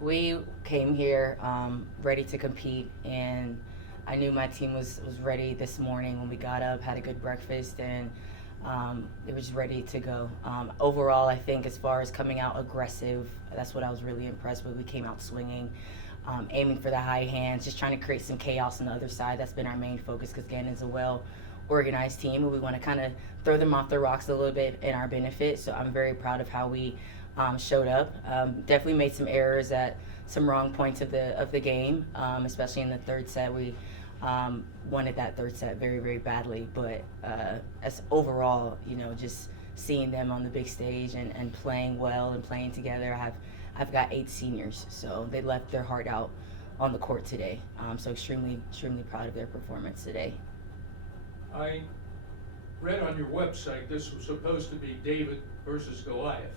We came here ready to compete, and I knew my team was ready this morning when we got up, had a good breakfast, and it was ready to go. Overall, I think as far as coming out aggressive, that's what I was really impressed with. We came out swinging, aiming for the high hands, just trying to create some chaos on the other side. That's been our main focus because Gannon's a well-organized team, and we want to kind of throw them off the rocks a little bit in our benefit. So I'm very proud of how we showed up. Definitely made some errors at some wrong points of the game, especially in the third set. We wanted that third set very, very badly, but as overall, just seeing them on the big stage and playing well and playing together. I've got 8 seniors, so they left their heart out on the court today. So extremely, extremely proud of their performance today. I read on your website this was supposed to be David versus Goliath,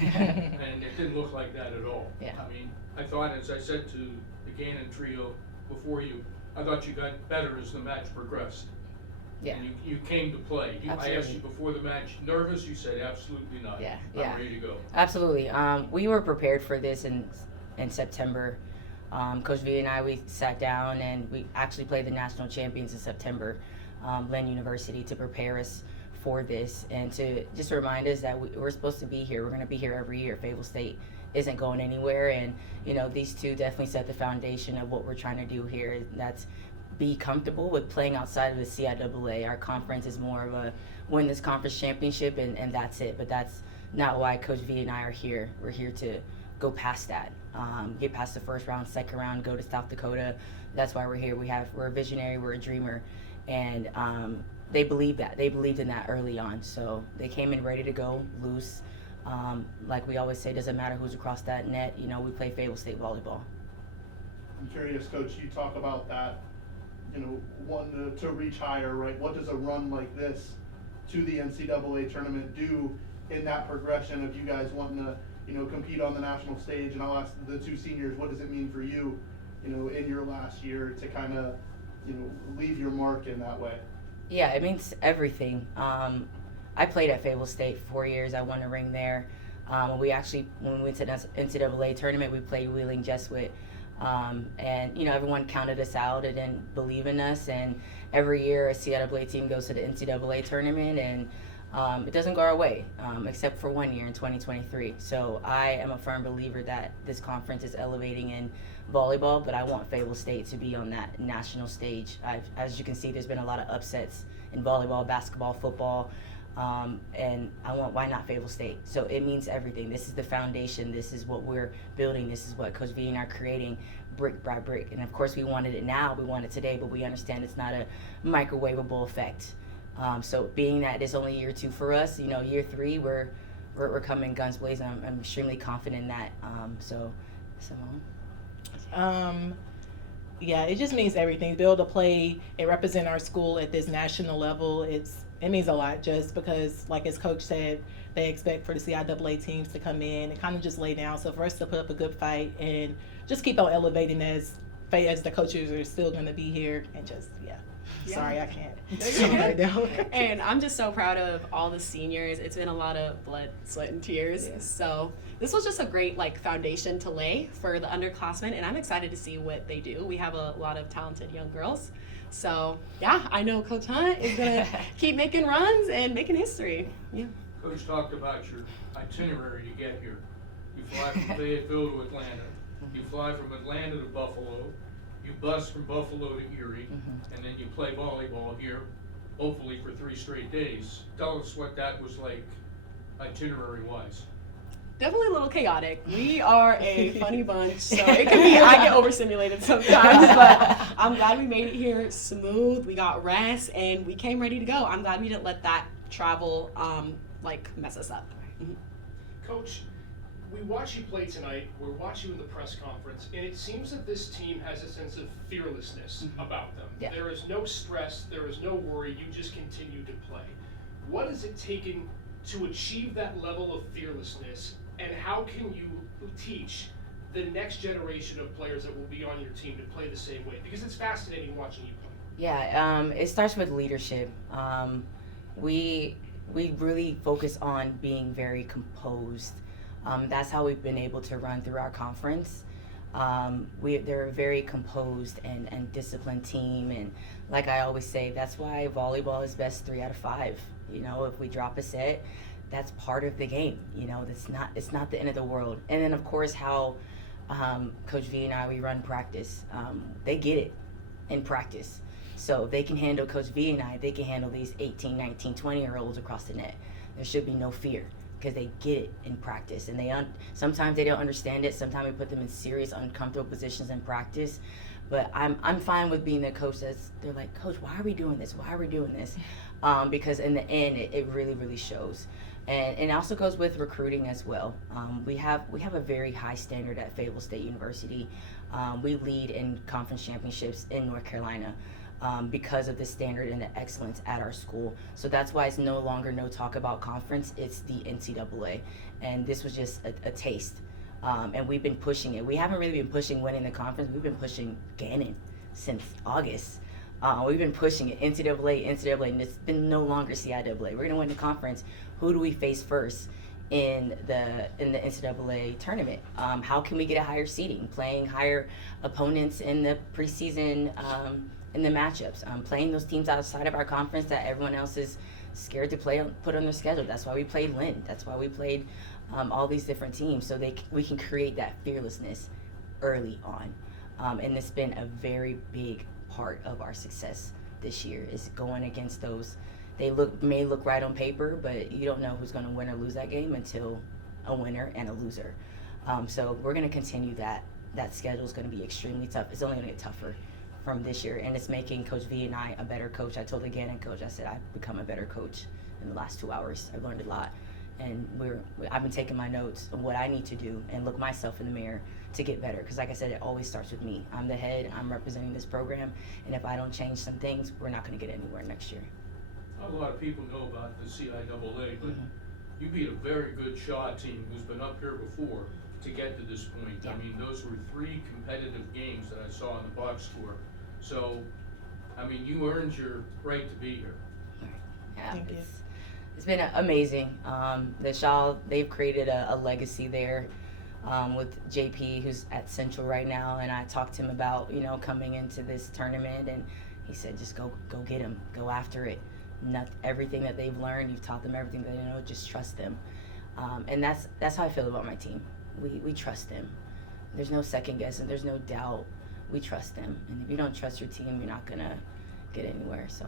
and it didn't look like that at all. Yeah. I mean, I thought, as I said to the Gannon trio before you, I thought you got better as the match progressed. Yeah. And you came to play. I asked you before the match, nervous? You said absolutely not. Yeah. I'm ready to go. Absolutely. We were prepared for this in September. Coach V and I, we sat down and we actually played the national champions in September, Lynn University, to prepare us for this and to just remind us that we're supposed to be here. We're going to be here every year. Fayetteville State isn't going anywhere, and these two definitely set the foundation of what we're trying to do here. That's be comfortable with playing outside of the CIAA. Our conference is more of a win this conference championship and that's it. But that's not why Coach V and I are here. We're here to go past that, get past the first round, second round, go to South Dakota. That's why we're here. We're a visionary, we're a dreamer, and they believe that. They believed in that early on. So they came in ready to go, loose. Like we always say, doesn't matter who's across that net. We play Fayetteville State volleyball. I'm curious, Coach, you talk about that, wanting to reach higher, right? What does a run like this to the NCAA tournament do in that progression of you guys wanting to, compete on the national stage? And I'll ask the 2 seniors, what does it mean for you, in your last year to kind of, leave your mark in that way? Yeah, it means everything. I played at Fayetteville State for 4 years. I won a ring there. When we went to the NCAA tournament, we played Wheeling Jesuit. And everyone counted us out and didn't believe in us. And every year a CIAA team goes to the NCAA tournament, and it doesn't go our way, except for 1 year in 2023. So I am a firm believer that this conference is elevating in volleyball, but I want Fayetteville State to be on that national stage. As you can see, there's been a lot of upsets in volleyball, basketball, football. And why not Fayetteville State? So it means everything. This is the foundation. This is what we're building. This is what Coach V and I are creating brick by brick. And of course we wanted it now, we want it today, but we understand it's not a microwavable effect. So being that it's only year 2 for us, year 3, we're coming guns blazing. I'm extremely confident in that. So Simone? Yeah, it just means everything. To be able to play and represent our school at this national level, it means a lot, just because, like as Coach said, they expect for the CIAA teams to come in and kind of just lay down. So for us to put up a good fight and just keep on elevating as the coaches are still going to be here and just, yeah. Sorry, I can't. Right now. And I'm just so proud of all the seniors. It's been a lot of blood, sweat, and tears. Yeah. So this was just a great foundation to lay for the underclassmen, and I'm excited to see what they do. We have a lot of talented young girls. So yeah, I know Coach Hunt is gonna keep making runs and making history. Yeah. Coach talked about your itinerary to get here. You fly from Fayetteville to Atlanta. You fly from Atlanta to Buffalo. You bus from Buffalo to Erie, and then you play volleyball here, hopefully for 3 straight days. Tell us what that was like, itinerary-wise. Definitely a little chaotic. We are a funny bunch, so it can be, I get overstimulated sometimes, but I'm glad we made it here smooth. We got rest, and we came ready to go. I'm glad we didn't let that travel, mess us up. Coach, we watch you play tonight, we're watching you in the press conference, and it seems that this team has a sense of fearlessness about them. Yeah. There is no stress, there is no worry, you just continue to play. What has it taken to achieve that level of fearlessness, and how can you teach the next generation of players that will be on your team to play the same way? Because it's fascinating watching you play. Yeah, it starts with leadership. We really focus on being very composed. That's how we've been able to run through our conference. They're a very composed and disciplined team, and like I always say, that's why volleyball is best 3 out of 5. You know, if we drop a set, that's part of the game. You know, it's not the end of the world. And then of course how Coach V and I, we run practice. They get it in practice. So if they can handle Coach V and I, they can handle these 18, 19, 20-year-olds across the net. There should be no fear because they get it in practice. And sometimes they don't understand it. Sometimes we put them in serious, uncomfortable positions in practice. But I'm fine with being the coach they're like, Coach, why are we doing this? Why are we doing this? Because in the end, it really, really shows. And it also goes with recruiting as well. We have a very high standard at Fayetteville State University. We lead in conference championships in North Carolina because of the standard and the excellence at our school. So that's why it's no longer no talk about conference, it's the NCAA. And this was just a taste. And we've been pushing it. We haven't really been pushing winning the conference. We've been pushing Gannon since August. We've been pushing it, NCAA, and it's been no longer CIAA. We're gonna win the conference. Who do we face first in the NCAA tournament? How can we get a higher seeding? Playing higher opponents in the preseason, in the matchups. Playing those teams outside of our conference that everyone else is scared to put on their schedule. That's why we played Lynn. That's why we played all these different teams, so we can create that fearlessness early on. And it's been a very big part of our success this year is going against those. They may look right on paper, but you don't know who's going to win or lose that game until a winner and a loser. So we're going to continue that. That schedule is going to be extremely tough. It's only going to get tougher from this year, and it's making Coach V and I a better coach. I told the Gannon coach, I said, I've become a better coach in the last 2 hours. I've learned a lot. And I've been taking my notes on what I need to do and look myself in the mirror to get better. Because like I said, it always starts with me. I'm the head, I'm representing this program, and if I don't change some things, we're not going to get anywhere next year. A lot of people know about the CIAA, but you beat a very good Shaw team who's been up here before to get to this point. Yeah. I mean, those were 3 competitive games that I saw in the box score. So, I mean, you earned your right to be here. Yeah, Thank you. It's been amazing. The Shaw, they've created a legacy there with JP, who's at Central right now, and I talked to him about, you know, coming into this tournament, and he said, just go get them, go after it. Everything that they've learned, you've taught them everything they know, just trust them. And that's how I feel about my team. We trust them. There's no second guessing, there's no doubt. We trust them. And if you don't trust your team, you're not gonna get anywhere. So